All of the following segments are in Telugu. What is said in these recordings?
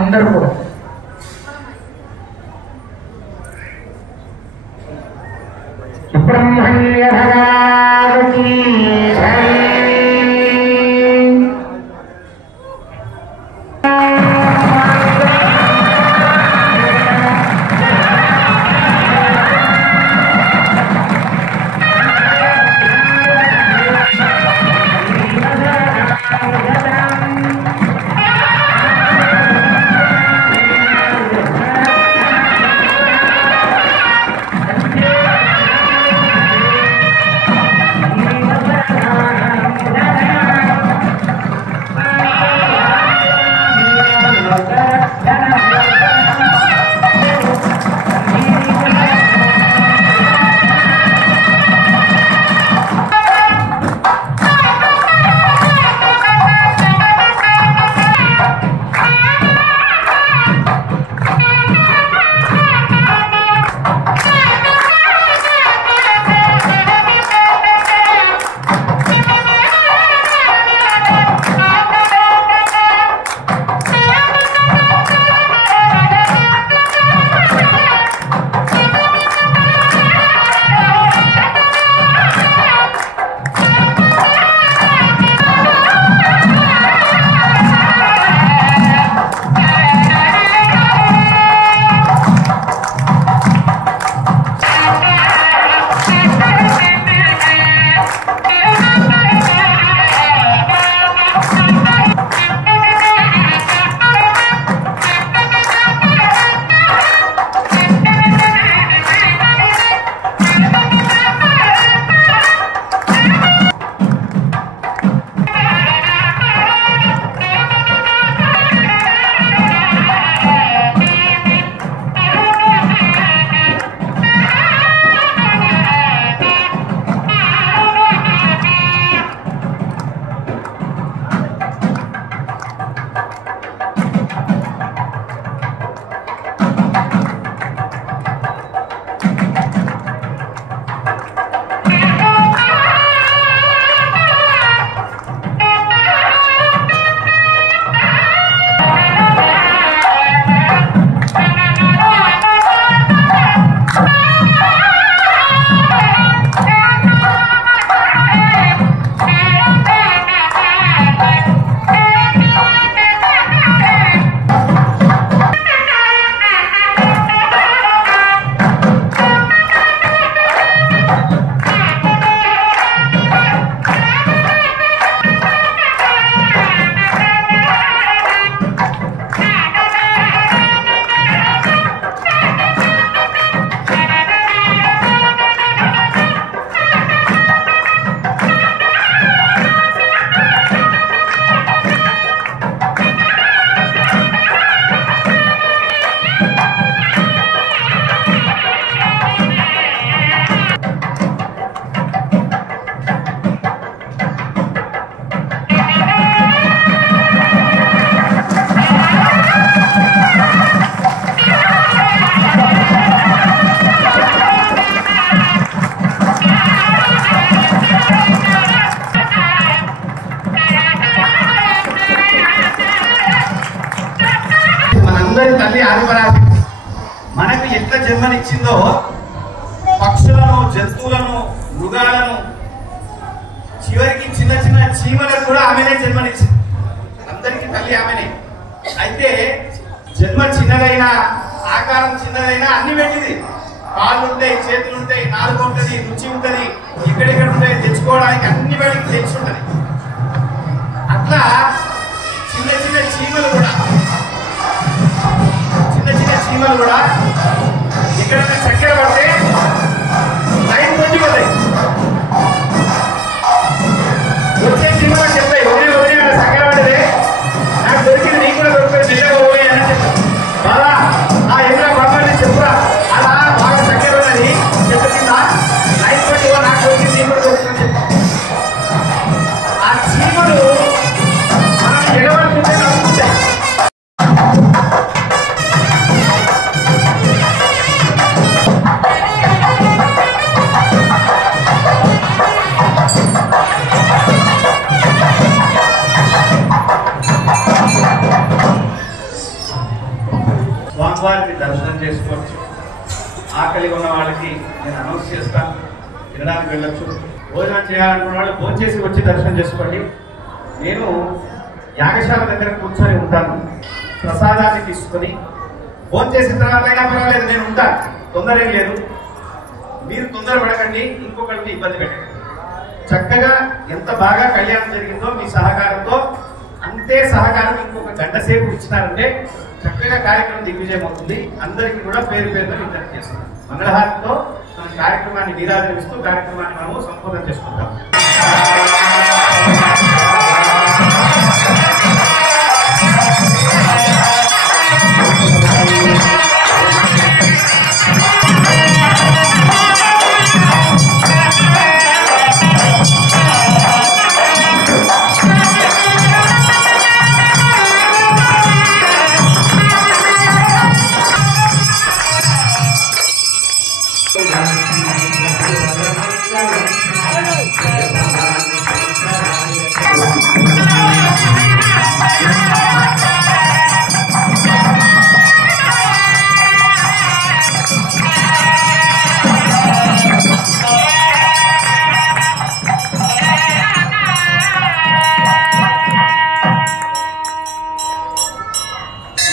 అందరూ కూడా సుబ్రహ్మణ్య భగవానుకి తల్లి ఆదిపరాశక్తి మనకు ఎట్లా జన్మనిచ్చిందో పక్షులను, జంతువులను, మృగాలను, చివరికి చిన్న చిన్న చీమలకు కూడా ఆమెనే జన్మనిచ్చింది. అందరికీ తల్లి ఆమెనే. అయితే జన్మ చిన్నదైనా, ఆకారం చిన్నదైనా అన్ని పెట్టింది. కాళ్ళు ఉంటాయి, చేతులు ఉంటాయి, నాలుగు ఉంటుంది, రుచి ఉంటుంది, ఎక్కడెక్కడ ఉంటాయి తెచ్చుకోవడానికి అన్ని బయటికి తెచ్చి ఉంటుంది. అట్లా చిన్న చిన్న చీమలు కూడా ఎక్కడైనా చక్కెర పడితే లైన్ పొందిపోతాయి. వచ్చే చీమలు చెప్తాయి, ఒకరి చక్కెర పడితే నాకు దొరికింది, నీకు కూడా దొరుకుతుంది, చెయ్యబోయి అని చెప్తాను. బాగా ఆ ఎదురా బాబాని చెప్పురా, అలా బాగా చక్కెర ఉన్నది చెట్టు కింద లైన్ పట్టి నాకు దొరికింది, నీకు కూడా దొరుకుతుంది చెప్తాను. ఆ చీమలు మనం ఎగబడుతుంటే నడుస్తుంటాయి. స్వామివారిని దర్శనం చేసుకోవచ్చు. ఆకలి ఉన్న వాళ్ళకి నేను అనౌన్స్ చేస్తాను, తినడానికి వెళ్ళొచ్చు. భోజనం చేయాలనుకున్న వాళ్ళు భోజనం చేసి వచ్చి దర్శనం చేసుకోండి. నేను యాగశాల దగ్గర కూర్చొని ఉంటాను, ప్రసాదాన్ని తీసుకొని భోజనం చేసిన తర్వాత అయినా పర్వాలేదు నేను ఉంటాను, తొందర ఏం లేదు. మీరు తొందర పడకండి, ఇంకొకరికి ఇబ్బంది పెట్టండి. చక్కగా ఎంత బాగా కళ్యాణం జరిగిందో మీ సహకారంతో అంతే సహకారం ఇంకొక గంట సేపు ఇచ్చినారంటే చక్కగా కార్యక్రమం దిగ్విజయం అవుతుంది. అందరికీ కూడా పేరు పేరున విజ్ఞప్తి చేస్తున్నాం. మంగళహారతితో మన కార్యక్రమాన్ని నీరాజరిస్తూ కార్యక్రమాన్ని మనము సంపూర్ణం చేసుకుంటాం.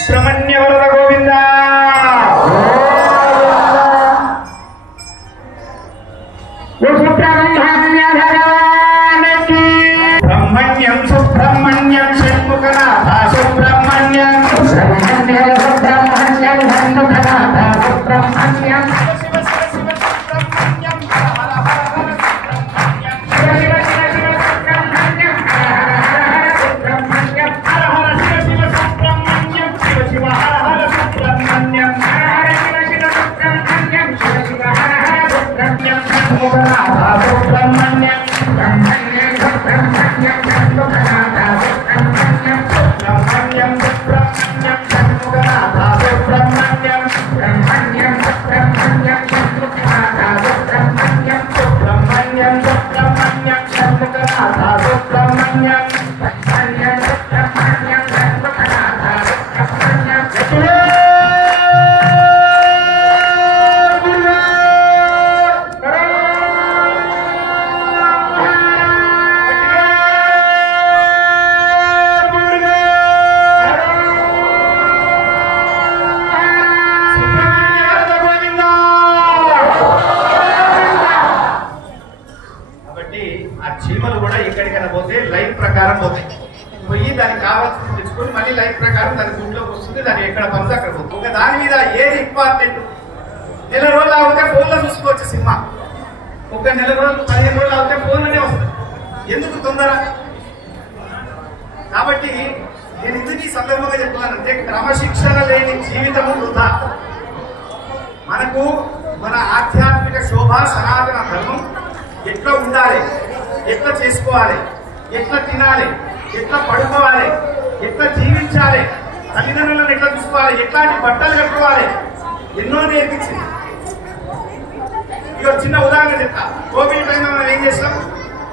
సుబ్రహ్మణ్య వరద గోవింద బ్రహ్మణ్యం సుబ్రహ్మణ్యం షణ్ముఖనాథ సుబ్రహ్మణ్యం సుబ్రహ్మణ్యం షణ్ముఖనాథ సుబ్రహ్మణ్యం చీమలు కూడా ఎక్కడికైనా పోతే లైన్ ప్రకారం పోతాయి. పోయి దానికి కావాల్సింది తెచ్చుకొని మళ్ళీ లైన్ ప్రకారం దాని గుంట్లోకి వస్తుంది. దాన్ని ఎక్కడ పడితే అక్కడ పోతుంది. ఒక దాని మీద ఏది ఇంపార్టెంట్, నెల రోజులు అవుతే ఫోన్లో చూసుకోవచ్చు సినిమా. ఒక నెల రోజులు 15 రోజులు అవుతే ఫోన్లోనే వస్తుంది. ఎందుకు తొందర? కాబట్టి నేను ఎందుకు ఈ సందర్భంగా చెప్తున్నానంటే క్రమశిక్షణ లేని జీవితము వృధా. మనకు మన ఆధ్యాత్మిక శోభ సనాతన ధర్మం ఎట్లా ఉండాలి, ఎట్లా చేసుకోవాలి, ఎట్లా తినాలి, ఎట్లా పడుకోవాలి, ఎట్లా జీవించాలి, తల్లిదండ్రులను ఎట్లా చూసుకోవాలి, ఎట్లాంటి బట్టలు కట్టుకోవాలి, ఎన్నో నేర్పించింది. ఇక చిన్న ఉదాహరణ చెప్తా. కోవిడ్ టైంలో మనం ఏం చేస్తాం,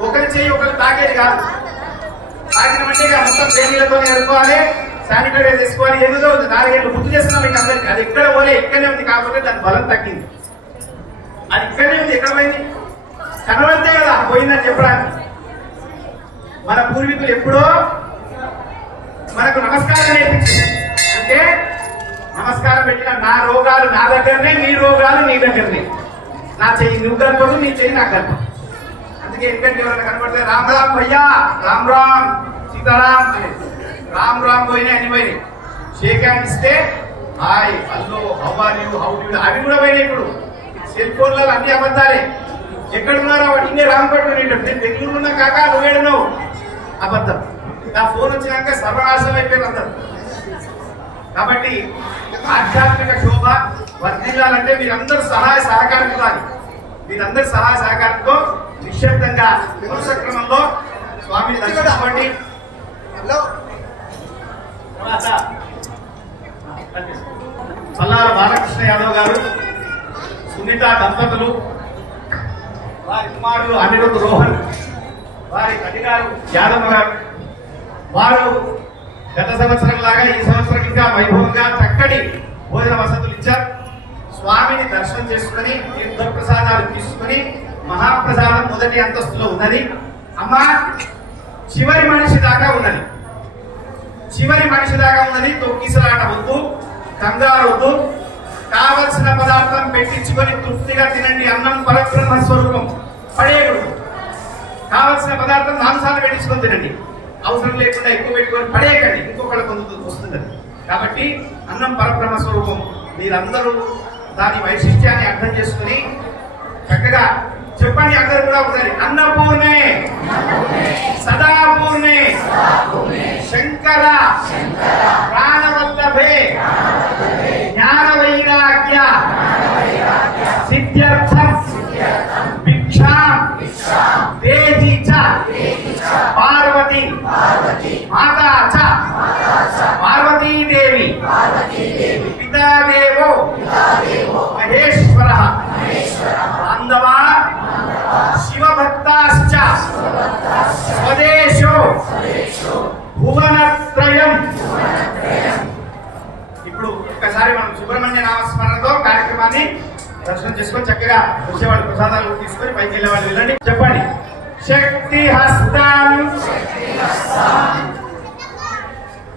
ఒకరి చేయి ఒకరు తాకేది కాదు. తాకినమంటే మొత్తం ప్రేమీలతో ఎదుర్కోవాలి, శానిటైజర్ చేసుకోవాలి. ఏదో 4 ఏళ్ళు గుర్తు చేస్తున్నాం మీకు అందరికీ. అది ఎక్కడ పోలే, ఇక్కడనే ఉంది. కాకపోతే దాని బలం తగ్గింది. అది ఇక్కడనే ఉంది. ఎక్కడ పోయింది? కనబడితే కదా పోయిందని చెప్పడానికి. మన పూర్వీకులు ఎప్పుడో మనకు నమస్కారం నేర్పించింది. అంటే నమస్కారం పెట్టిన నా రోగాలు నా దగ్గరనే, నీ రోగాలు నీ దగ్గరనే. నా చెయ్యి నువ్వు కనపడు, నీ చెయ్యి నాకు కనపడు. అందుకే ఎందుకంటే ఎవరైనా కనపడితే రామ్ రామ్ భయ్యా, రామ్ రామ్ సీతారాం, రామ్ రామ్ పోయినాయి, అన్ని పోయినాయి. షేక్ హ్యాండ్ ఇస్తే hi, hello, how are you, how do you, అవి కూడా పోయినాయి. ఇప్పుడు సెల్ ఫోన్లలో అన్ని అబద్ధాలే. ఎక్కడున్నారో ఇన్నే రాంపట్టు నేను బెంగళూరు ఉన్నా కాక నువ్వేడున్నావు, అబద్ధం. నా ఫోన్ వచ్చినాక సర్వనాశనం అయిపోయింది అందరు. కాబట్టి ఆధ్యాత్మిక శోభ వర్ధిల్లాలంటే మీరందరూ సహాయ సహకారం ఇవ్వాలి. మీరందరూ సహాయ సహకారంతో నిశ్శబ్దంగా వరుస క్రమంలో స్వామిని దర్శించుకోండి. తర్వాత పల్లాల బాలకృష్ణ యాదవ్ గారు, సునీత దంపతులు, వారి కుమారులు అనిరుద్ రోహన్, వారి తల్లిగారు యాదమ్మ గారు, వారు గత సంవత్సరం లాగా ఈ సంవత్సరం ఇంకా వైభవంగా చక్కటి భోజన దర్శనం చేసుకుని తీర్థ ప్రసాదాలు తీసుకుని మహాప్రసాదం మొదటి అంతస్తులో ఉన్నది. అమ్మ చివరి మనిషి దాకా ఉన్నది, చివరి మనిషి దాకా ఉన్నది. తొక్కిసలాట వద్దు, కంగారు వద్దు. కావలసిన పదార్థం పెట్టించుకొని తృప్తిగా తినండి. అన్నం పరబ్రహ్మ స్వరూపం, పడేయకూడదు. కావలసిన పదార్థం 4 సార్లు పెట్టించుకొని తినండి. అవసరం లేకుండా ఎక్కువ పెట్టుకొని పడేయకండి, ఇంకొకళ్ళ వస్తుంది. కాబట్టి అన్నం పరబ్రహ్మ స్వరూపం. మీరందరూ దాని వైశిష్ట్యాన్ని అర్థం చేసుకుని చక్కగా చెప్పండి. అందరూ కూడా ఒకసారి అన్నపూర్ణే సదాపూర్ణే శంకర ప్రాణవల్లభే జ్ఞాన వైరాగ్య సిద్ధ్యర్థం భిక్షాం దేహి చ పార్వతి మాతా చ పార్వతీదేవి పితాదేవో మహేశ్వరః బాంధవా శివభక్తాశ్చ స్వదేశో భువనత్రయం. ఇప్పుడు ఒక్కసారి మనం సుబ్రహ్మణ్య నామస్మరణతో కార్యక్రమాన్ని దర్శనం చేసుకొని చక్కగా వచ్చేవాళ్ళు ప్రసాదాలు తీసుకొని పైకి వెళ్ళే వాళ్ళు వెళ్ళండి. చెప్పండి. శక్తి హస్తం.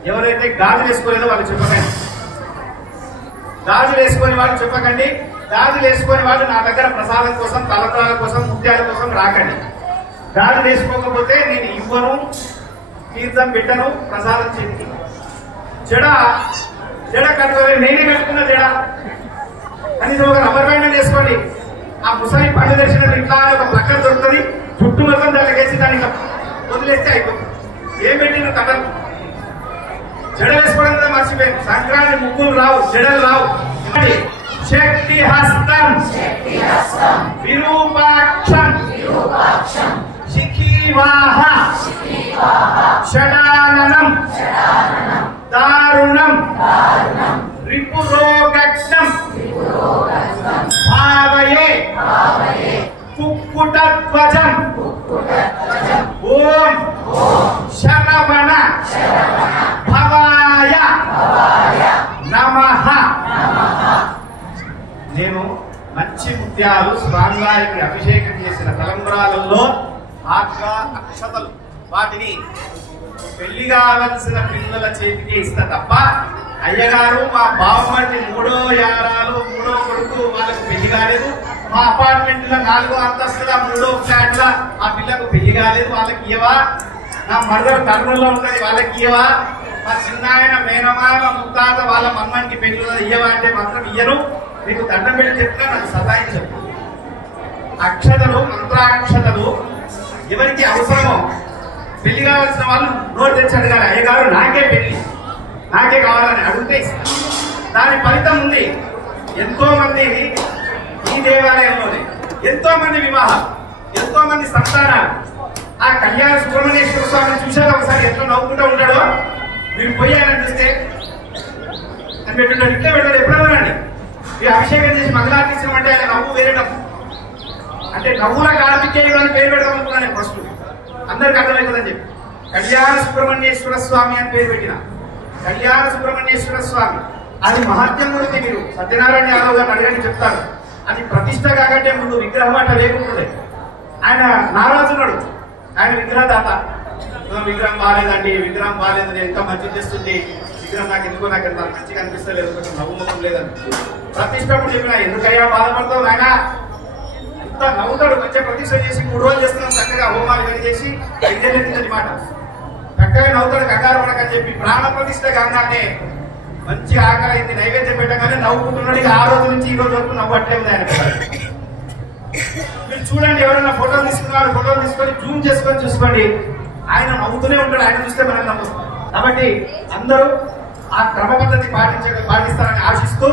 ఎవరైతే గాజులు వేసుకోలేదో వాళ్ళు చెప్పకండి. గాజులు వేసుకొని వాళ్ళు చెప్పకండి. గాజులు వేసుకొని వాళ్ళు నా దగ్గర ప్రసాదం కోసం, తలతరాల కోసం, ముత్యాల కోసం రాకండి. గాజులు వేసుకోకపోతే నేను ఇవ్వను, తీర్థం పెట్టను, ప్రసాదం చేతికి. జడ కట్టుకోవాలి, నేనే కట్టుకున్న జడ అని ఒక రబ్బర్ బ్యాండ్ వేసుకోండి. ఆ ముసలి పళ్ళు తెచ్చినట్టు ఇట్లా ఒక పక్కన దొరుకుతుంది, చుట్టూ మొత్తం దానికేసి దానికి వదిలేస్తే అయిపోతుంది. ఏం పెట్టిన కథలు. జడ వేసుకోవడం మర్చిపోయింది. సంక్రాంతి ముగ్గులు రావు, జడలు రావు. శక్తి హస్తం విరూపాక్షం శిఖీవాహ షడాననం దారుణం రిపురోగక్షం భావయే కుక్కుటధ్వజం ఓం శరవణ భవాయ నమః. నేను మంచి ముత్యాలు స్వామివారికి అభిషేకం చేసిన తలంబరాలలో ఆగ్గా అక్షతలు, వాటిని పెళ్లి కావలసిన పిల్లల చేతికి ఇస్తా తప్ప అయ్యగారు మా బావమర్ది 3వ యారాలు 3వ కొడుకు వాళ్ళకు పెళ్లి కాలేదు, మా అపార్ట్మెంట్ లో 4వ అంతస్తుల 3వ ఫ్లాట్ లా ఆ పిల్లకు పెళ్లి కాలేదు, వాళ్ళకి ఇయ్యవా? నా మరదలు కర్నూలులో ఉంటది, వాళ్ళకి ఇయ్యవా? మా చిన్నాయన మేనమామ ముత్తాత వాళ్ళ మన్మనికి పెళ్లి ఇయ్యవా అంటే మాత్రం ఇయ్యను. మీకు దండం పెట్టి చెప్తా, నాకు సతాయించదు. అక్షతలు, మంత్రాక్షతలు ఎవరికి అవసరమో పెళ్లి కావాల్సిన వాళ్ళు నోరు తెచ్చి అడగాలి. అయ్యగారు నాకే పెళ్లి, నాకే కావాలని అడిగితే దాని ఫలితం ఉంది. ఎంతో మంది ఈ దేవాలయంలోనే ఎంతో మంది వివాహాలు, ఎంతో మంది సంతానాలు. ఆ కళ్యాణ సుబ్రహ్మణ్యేశ్వర స్వామిని చూశారు ఒకసారి, ఎట్లా నవ్వుకుంటూ ఉంటాడో. మీరు పోయారని చూస్తే అని పెట్టున్నాడు, ఇట్లా పెట్టాడు. ఎప్పుడైనా రండి, మీరు అభిషేకం చేసి మంగళార్తించమంటే ఆయన నవ్వు వేరే నవ్వు. అంటే నవ్వుల కార్తికేయుడు అని పేరు పెడదాం అనుకున్నాను నేను ఫస్ట్, అందరికి అర్థమవుతుందని చెప్పి. కళ్యాణ సుబ్రహ్మణ్యేశ్వర స్వామి అని పేరు పెట్టిన. కళ్యాణ సుబ్రహ్మణ్యేశ్వర స్వామి అది మహత్యం గురించి మీరు సత్యనారాయణ యాదవ్ గారు అడిగని చెప్తారు. అది ప్రతిష్ట కాకంటే ముందు విగ్రహం అట్లా లేకుంటుండే. ఆయన నారాజున్నాడు, ఆయన విగ్రహదాత. విగ్రహం బాగాలేదండి, విగ్రహం బాగాలేదు, నేను ఎంత మంచి చేస్తుంది విగ్రహం, నాకు ఎందుకో నాకు ఎంత మంచిగా అనిపిస్తలేదు, కొంచెం నవ్వుముఖం లేదని ప్రతిష్టప్పుడు చెప్పిన. ఎందుకయ్యా బాధపడతావు ఆయన? అంత నవ్వుతాడు. మంచిగా ప్రతిష్ట చేసి 3 రోజులు చేస్తున్నాం, చక్కగా హోమాలు వెళ్ళి చేసి 5 ఏళ్ళ కిందటి మాట. చక్కగా నవ్వుతాడు, కంగారు పడకని చెప్పి. ప్రాణ ప్రతిష్ట కాగానే మంచి ఆకలి అయింది, నైవేద్యం పెట్టగానే నవ్వుకుంటున్నాడు. ఇక ఆ రోజు నుంచి ఈ రోజు వరకు నవ్వట్లే ఉంది ఆయన. మీరు చూడండి, ఎవరైనా ఫోటోలు తీసుకున్నారు, ఫోటోలు తీసుకొని జూమ్ చేసుకొని చూసుకోండి, ఆయన నవ్వుతూనే ఉంటాడు. ఆయన చూస్తే మనం నవ్వుతాం. కాబట్టి అందరూ ఆ క్రమ పద్ధతి పాటిస్తారని ఆశిస్తూ